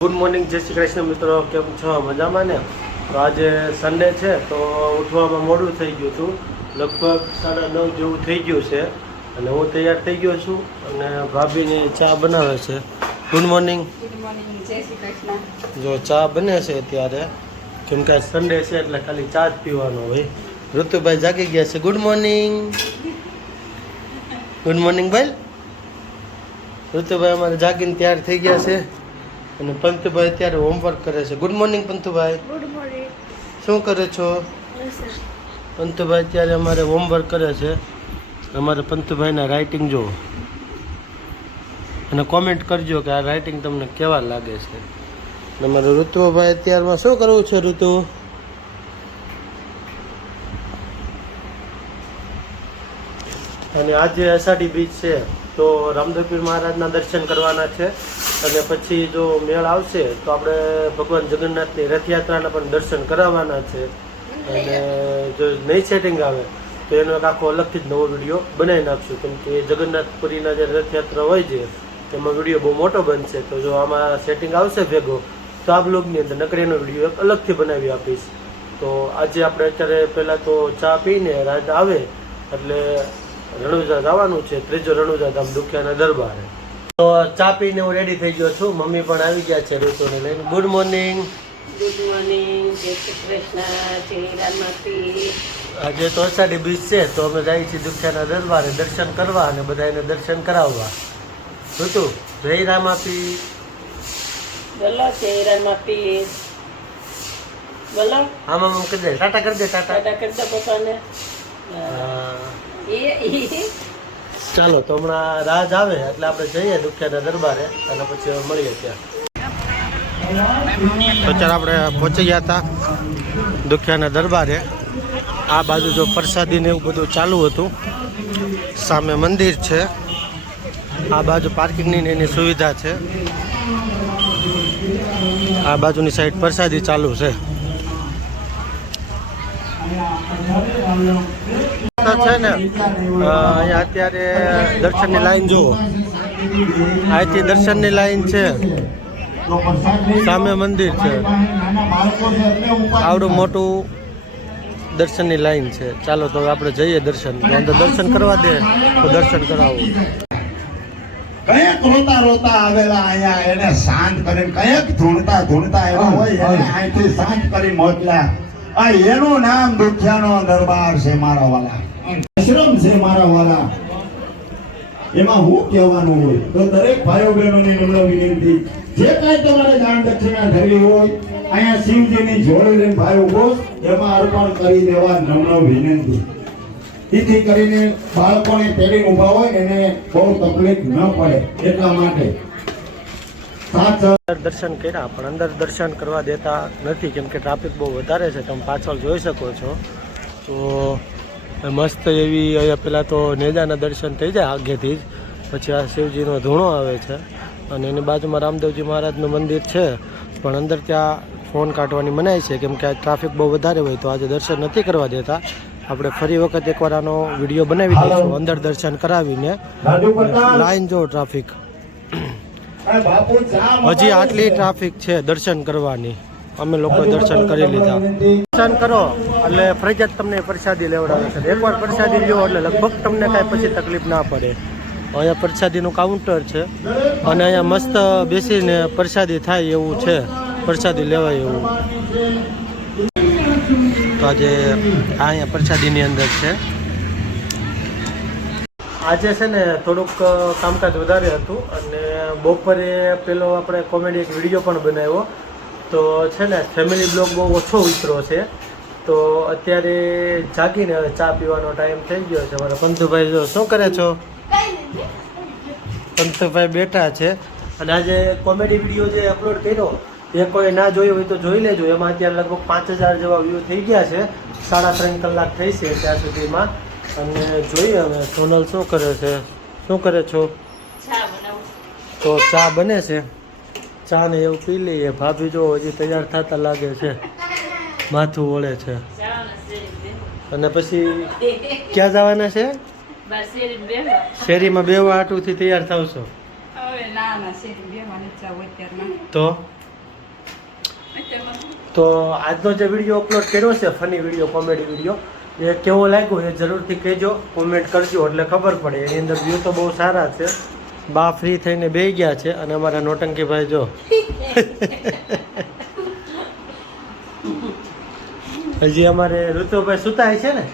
Good morning જય શ્રી કૃષ્ણ મિત્રો કેમ છો? મજામાં ને? તો આજે સન્ડે છે તો ઉઠવામાં મોડું થઈ ગયું હતું લગભગ સાડા નવ જેવું થઈ ગયું છે અને હું તૈયાર થઈ ગયો છું અને ભાભીની ચા બનાવે છે. Good morning. જો ચા બને છે અત્યારે કેમ કે સન્ડે છે એટલે ખાલી ચા જ પીવાનો હોય. ઋતુભાઈ જાગી ગયા છે. Good morning. ગુડ મોર્નિંગ ભાઈ. ઋતુભાઈ અમારે જાગીને તૈયાર થઈ ગયા છે. અને પંતુભાઈ અત્યારે હોમવર્ક કરે છે. ગુડ મોર્નિંગ પંતુભાઈ. ગુડ મોર્નિંગ શું કરે છો? પંતુભાઈ અત્યારે અમારે હોમવર્ક કરે છે. અમારે પંતુભાઈના રાઇટિંગ જુઓ અને કોમેન્ટ કરજો કે આ રાઇટિંગ તમને કેવા લાગે છે. અમારે ઋતુભાઈ અત્યારમાં શું કરવું છે ઋતુ? અને આજે અષાઢી બીજ છે. તો રામદેવપીર મહારાજના દર્શન કરવાના છે. અને પછી જો મેળ આવશે, તો આપણે ભગવાન જગન્નાથની રથયાત્રાના પણ દર્શન કરાવવાના છે. અને જો નહીં સેટિંગ આવે, તો એનો એક આખો અલગથી જ નવો વીડિયો બનાવી નાખશું. કેમ કે જગન્નાથપુરીના જે રથયાત્રા હોય છે તેમાં વીડિયો બહુ મોટો બનશે. તો જો આમાં સેટિંગ આવશે ભેગો, તો આ બ્લોગની અંદર નકરીનો વીડિયો એક અલગથી બનાવી આપીશ. તો આજે આપણે અત્યારે પહેલાં તો ચા પીને રાત આવે, એટલે રણુજા જવાનું છે ત્રીજો રણુજા ધામ દુખ્યાના દરબારે. તો ચા પીને હું રેડી થઈ ગયો છું. મમ્મી પણ આવી ગયા છે ઋતુને લઈને. ગુડ મોર્નિંગ ગુડ મોર્નિંગ જય શ્રી કૃષ્ણ. આજે તો અષાઢી બીજ છે તો અમે જઈએ છીએ દુખ્યાના દરબારે દર્શન કરવા અને બધા એને દર્શન કરાવવા. ઋતુ જય રામ આપી બોલો જય રામાપી. બોલો. આમાં કરી દે ટાટા કરી દે ટાટા. કરી કરતા પોતાને હા. ચાલો, તો હમણાં રાજ આવે, એટલે આપણે જઈએ દુખિયાના દરબારે, અને પછી મળીએ ત્યાં. તો ચાલ, આપણે પહોંચી ગયા હતા દુખિયાના દરબારે. આ બાજુ જો પ્રસાદી ને એવું બધું ચાલુ હતું, સામે મંદિર છે. આ બાજુ પાર્કિંગની એની સુવિધા છે. આ બાજુની સાઈડ પ્રસાદી ચાલુ છે. છે ને? અહીંયા અત્યારે દર્શનની લાઈન જુઓ. અહીંથી દર્શનની લાઈન છે. સામે મંદિર છે. આવડું મોટું દર્શનની લાઈન છે. ચાલો તો આપણે જઈએ દર્શન. અંદર દર્શન કરવા દે તો દર્શન કરાવું. કયેક રોતા રોતા આવેલા અહીંયા એને શાંત કરીને કયેક ધૂણતા ધૂણતા એવા હોય એને અહીંથી શાંત કરી મોકલ્યા. આ એનું નામ દુખિયાનો દરબાર છે મારા વાલા. આશ્રમ છે મારા વાલા. એમાં હું કહેવાનું હોય તો દરેક ભાઈઓ બહેનોને નમ્ર વિનંતી, જે કાંઈ તમારે દાન દક્ષિણા ધરી હોય, અહીંયા શિવજીની જોડી લઈને ભાઈઓ ઊભો એમાં અર્પણ કરી દેવા નમ્ર વિનંતી. તેથી કરીને બાળકોને પેઢી ઊભા હોય એને બહુ તકલીફ ન પડે, એટલા માટે. દર્શન કર્યા, પણ અંદર દર્શન કરવા દેતા નથી, કેમ કે ટ્રાફિક બહુ વધારે છે, તમે પાછળ જોઈ શકો છો. તો મસ્ત એવી અહીંયા પહેલાં તો નેજાના દર્શન થઈ જાય આગેથી જ. પછી આ શિવજીનો ધૂણો આવે છે. અને એની બાજુમાં રામદેવજી મહારાજનું મંદિર છે. પણ અંદર ત્યાં ફોન કાઢવાની મનાય છે કેમ કે ટ્રાફિક બહુ વધારે હોય તો આજે દર્શન નથી કરવા દેતા. આપણે ફરી વખત એકવાર આનો વીડિયો બનાવી દઈશું, અંદર દર્શન કરાવીને. લાઈન જો ટ્રાફિક. હજી આટલી ટ્રાફિક છે દર્શન કરવાની. અમે લોકો દર્શન કરી લીધા. દર્શન કરો. એટલે ફરજિયાત તમને પ્રસાદી લેવડાવે છે. એકવાર પ્રસાદી લ્યો એટલે લગભગ તમને કાંઈ પછી તકલીફ ના પડે. અહીંયા પ્રસાદીનું કાઉન્ટર છે અને અહીંયા મસ્ત બેસીને પ્રસાદી થાય એવું છે. પ્રસાદી લેવાય એવું. તો આજે આ અહીંયા પ્રસાદીની અંદર છે. આજે છે ને થોડુંક કામકાજ વધારે હતું અને બપોરે પેલો આપણે કોમેડી એક વીડિયો પણ બનાવ્યો. તો છે ને ફેમિલી બ્લોગ બહુ ઓછો ઉતરો છે. તો અત્યારે જાગીને હવે ચા પીવાનો ટાઈમ થઈ ગયો છે. મારા પંથુભાઈ જો શું કરે છો? પંથુભાઈ બેઠા છે. અને આજે કોમેડી વીડિયો જે અપલોડ કર્યો, એ કોઈ ના જોયો હોય તો જોઈ લેજો. એમાં અત્યારે લગભગ પાંચ હજાર જેવા વ્યૂ થઈ ગયા છે. સાડા ત્રણ કલાક થઈ છે ત્યાં સુધીમાં. અને જોઈએ હવે સોનલ શું કરે છે? શું કરે છો? તો ચા બને છે. ચા ને એવું પી લઈએ. ભાભી જો હજી તૈયાર થતા લાગે છે. માથું ઓળે છે. અને પછી ક્યાં જવાના છે. શેરીમાં બેવા આટુથી તૈયાર થાવ છો. તો? તો આજનો જે વીડિયો અપલોડ કર્યો છે ફની વીડિયો કોમેડી વીડિયો, એ કેવો લાગ્યો એ જરૂરથી કહેજો કોમેન્ટ કરજો, એટલે ખબર પડે. એની અંદર વ્યૂ તો બહુ સારા છે. બા ફ્રી થઈને બેહી ગયા છે, અને અમારા નોટંકીભાઈ જો. હજી અમારે ઋતુભાઈ સુતાય છે ને?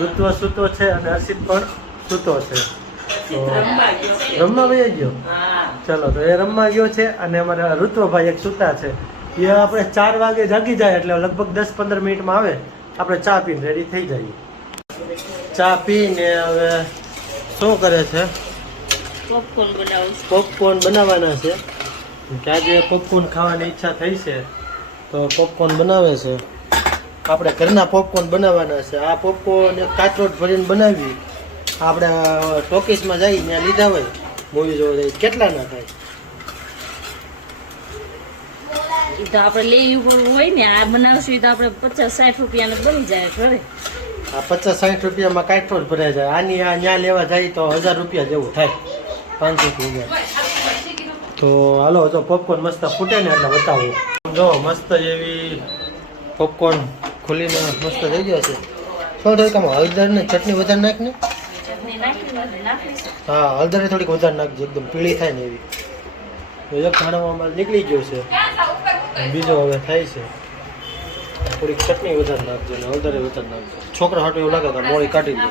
ઋતુ સૂતો છે અને હર્ષિત પણ સૂતો છે. રમવા ગયો. ગયો? ચલો તો એ રમવા ગયો છે અને અમારા ઋત્વભાઈ એક સૂતા છે. એ આપણે ચાર વાગે જાગી જાય એટલે લગભગ દસ પંદર મિનિટમાં આવે. આપણે ચા પીને રેડી થઈ જઈએ. ચા પીને હવે શું કરે છે? પોપકોર્ન બનાવું પોપકોર્ન બનાવવાના છે. કે આજે પોપકોર્ન ખાવાની ઈચ્છા થઈ છે. તો પોપકોર્ન બનાવે છે. આપણે ઘરના પોપકોર્ન બનાવવાના છે. આ પોપકોર્ન એક કાચરોટ ભરીને બનાવી. આપણે ટોકીસમાં જઈ ત્યાં લીધા હોય. મૂવી જોવા જઈએ કેટલા ના થાય તો આપણે લેવી હોય ને આ બનાવશું તો આપણે પચાસ સાઠ રૂપિયાને બની જાય ઘરે આ પચાસ સાઠ રૂપિયામાં કાચરોટ ભરાય જાય. આની આ ન્યા લેવા જાય તો હજાર રૂપિયા જેવું થાય. પાંચસો રૂપિયા. તો હાલો તો પોપકોર્ન મસ્ત ફૂટે ને એટલે બતાવું. જો મસ્ત એવી પોપકોર્ન ખુલીને મસ્ત થઈ ગયો છે. થયું આમાં હળદર ને? ચટણી વધારે નાખ ને હા હળદરે થોડીક વધારે નાખજો એકદમ પીળી થાય ને એવી. બીજો ખાણામાં નીકળી ગયો છે. બીજો હવે થાય છે. થોડીક ચટણી વધારે નાખજો ને હળદરે વધારે નાખજો. છોકરા હાટું એવું લાગે તો મોળી કાઢી દો.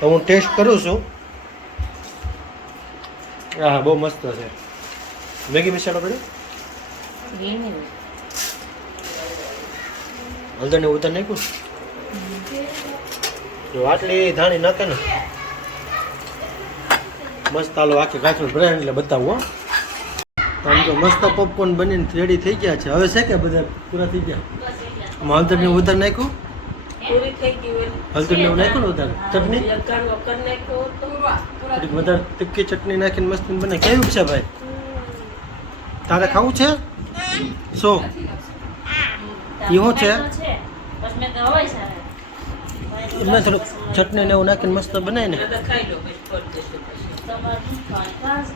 તો હું ટેસ્ટ કરું છું. હા બહુ મસ્ત છે. મેગી મસાલો પડે ઘીની હળદરને ઉતાર નાખ્યું? જો આટલી ધાણી નાખે ને. મસ્ત આલો આખી કાચું ભરાય એટલે બતાવું હો. આમ તો મસ્ત પોપકોર્ન બનીને રેડી થઈ ગયા છે. હવે છે કે બધા પૂરા થઈ ગયા? આમાં હળદરને ઉતાર નાખ્યું? પૂરી થઈ ગઈ હોય. હળદરને એવું નાખ્યું ને ઉતાર ચટણી? વધારે તીખી ચટણી નાખીને મસ્ત બને કેવું છે ભાઈ? તારે ખાવું છે? શું શું છે? એમાં થોડુંક ચટણી ને એવું નાખીને મસ્ત બનાય ને. બધા ખાઈ લો પછી ફોન દેશું પછી. તમારે શું ખાવાનું?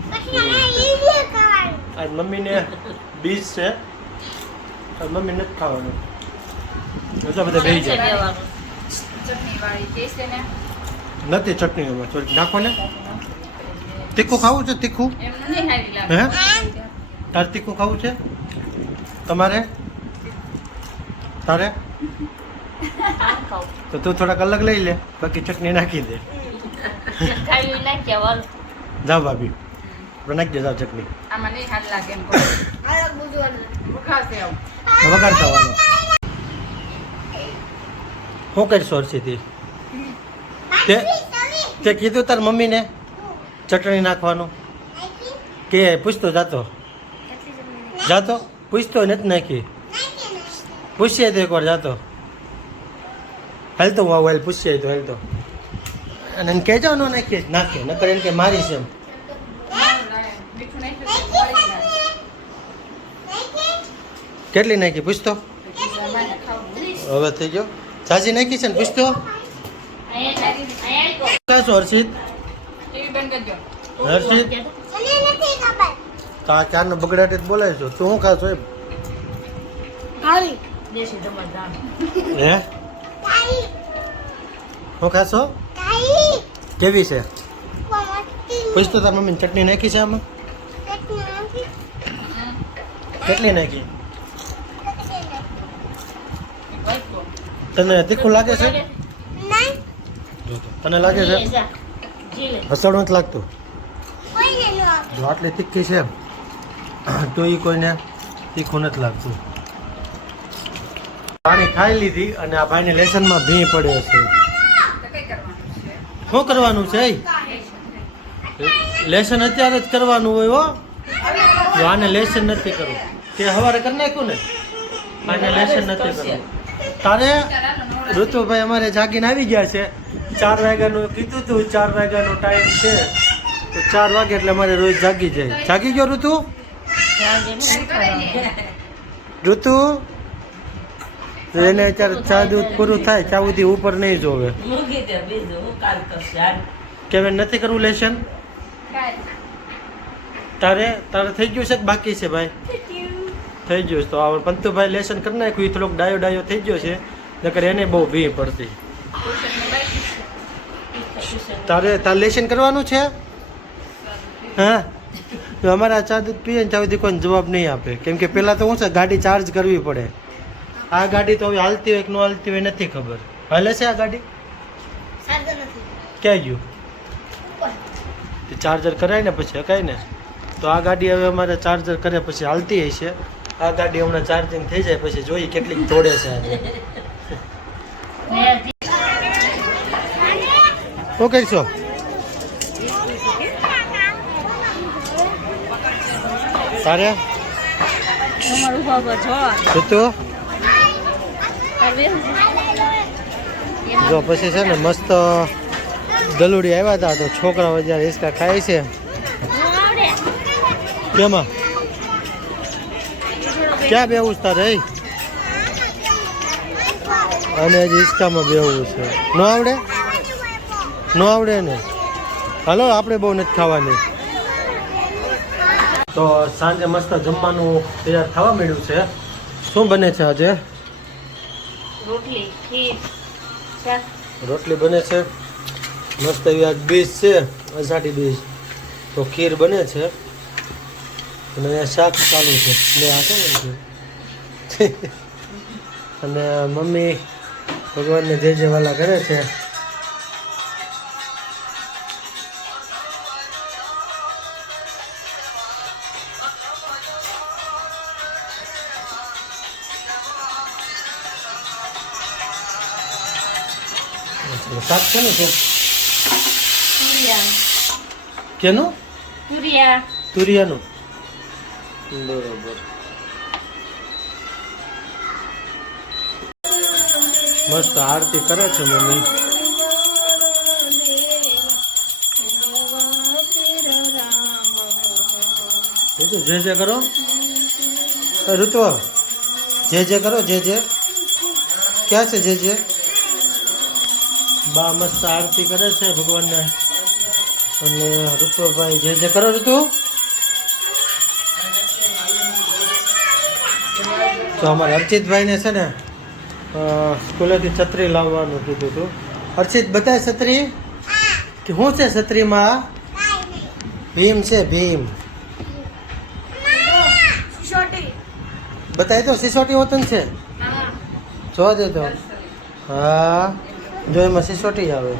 આજ મમ્મીને બીજ છે. મમ્મી નથી ખાવાનું. એટલા બધા બેસી જાય. નથી ચટણી એમાં, થોડીક નાખો ને. તીખું ખાવું છે, તીખું? હે? તાર તીખું ખાવું છે? તમારે? તારે? તો તું થોડાક અલગ લઈ લે બાકી ચટણી નાખી દે. જા ભાભી નાખી દે જાઓ ચટણી. વગાડતા આવવાનો શું કરીશ હર્ષિથી તે તે કીધું તાર મમ્મીને ચટણી નાખવાનું. કે પૂછતો જાતો. જાતો? પૂછતો નથી નાખી. પૂછીએ તો એકવાર જાતો. હાલ તો હું આવું હાલ પૂછીએ તો હાલ તો. અને એને કહેજો ન નાખીએ નાખીએ નકર એને કે મારી છે એમ. કેટલી નાખી પૂછતો? હવે થઈ ગયો. સાચી નાખી છે ને પૂછતો? હર્ષિત? હર્ષિત? તો આ ચારનો બગડાટે જ બોલાય છો. તું શું ખાશો એમ દેશી ટમાટર દાળ. હે? શું ખાશો કેવી છે? પૂછતો તાર મમ્મી ચટણી નાખી છે આમાં? કેટલી નાખી? તને તીખું લાગે છે? જો તને લાગે છે? જી, જા. હસડું નથી લાગતું? જો આટલી તીખી છે તો એ કોઈને તીખું નથી લાગતું. પાણી ખાઈ લીધી અને આ ભાઈને લેસનમાં ભી પડ્યો છે. શું કરવાનું છે? લેસન અત્યારે જ કરવાનું હોય હો. આને લેસન નથી કરવું. તે સવારે કરી નાખ્યું ને? આને લેસન નથી કરવું. તારે ઋતુભાઈ અમારે જાગીને આવી ગયા છે. ચાર વાગ્યાનું કીધું તું, ચાર વાગ્યાનો ટાઈમ છે. તો ચાર વાગે એટલે અમારે રોજ જાગી જાય. જાગી ગયો ઋતુ? ઋતુ? એને અત્યારે ચા દૂધ પૂરું થાય ચા સુધી ઉપર નહીં જોવે. મૂકી દે બીજું હું કાલ કરશે હાલ. કે હવે નથી કરવું લેશન? તારે તારે થઈ ગયું છે કે બાકી છે ભાઈ? થઈ ગયું છે. તો આ પંતુભાઈ લેશન કરી નાખ્યું એ થોડોક ડાયો ડાયો થઈ ગયો છે. નકર એને બહુ ભી પડતી. તારે તારે લેસન કરવાનું છે? હા? તો અમારા ચા પીએ ને ત્યાં સુધી કોઈ જવાબ નહીં આપે. કેમ કે પહેલાં તો શું છે ગાડી ચાર્જ કરવી પડે. આ ગાડી તો હવે હાલતી હોય કે ન હાલતી હોય નથી ખબર. હાલે છે આ ગાડી? ક્યાં ગયું? ચાર્જર કરાય ને પછી હકાય ને? તો આ ગાડી હવે અમારે ચાર્જર કરે પછી હાલતી હશે આ ગાડી હમણાં ચાર્જિંગ થઈ જાય પછી જોઈએ કેટલીક દોડે છે આજે. શું કરશો તારે? તું? જો પછી છે ને મસ્ત ગલુડી આવ્યા હતા તો છોકરાઓ જ્યારે હિસકા ખાય છે. કેમાં? ક્યાં બેવું છે તારે અને હજી હિસકામાં બેવું છે. ન આવડે? ન આવડે ને? હાલો આપણે બહુ નથી ખાવાની. તો સાંજે મસ્ત જમવાનું તૈયાર થવા મળ્યું છે. શું બને છે આજે? રોટલી બને છે. મસ્ત એવી આજ બીજ છે અષાઢી બીજ તો ખીર બને છે. અને શાક ચાલુ છે. મેં આ છે? અને મમ્મી ભગવાનને જે જે વાલા કરે છે શાક છે ને શું કેનું? તુરિયા તુરિયાનું. બરોબર. મસ્ત આરતી કરે છે મમ્મી. બીજું જે જે કરો? ઋતુ જે જે કરો, જે જે. ક્યાં છે જે જે? બા મસ્ત આરતી કરે છે ભગવાનને. અને ઋતુભાઈ જે જે કરો ઋતુ? તો અમારે અર્ચિતભાઈને છે ને સ્કૂલેથી છત્રી લાવવાનું કીધું હતું. અર્ચિત બતાય છત્રી? કે શું છે છત્રીમાં? ભીમ છે ભીમ. બતાય તો સિસોટી વતન છે? જોવા દે તો. હા. જો એમાં સિસોટી આવે.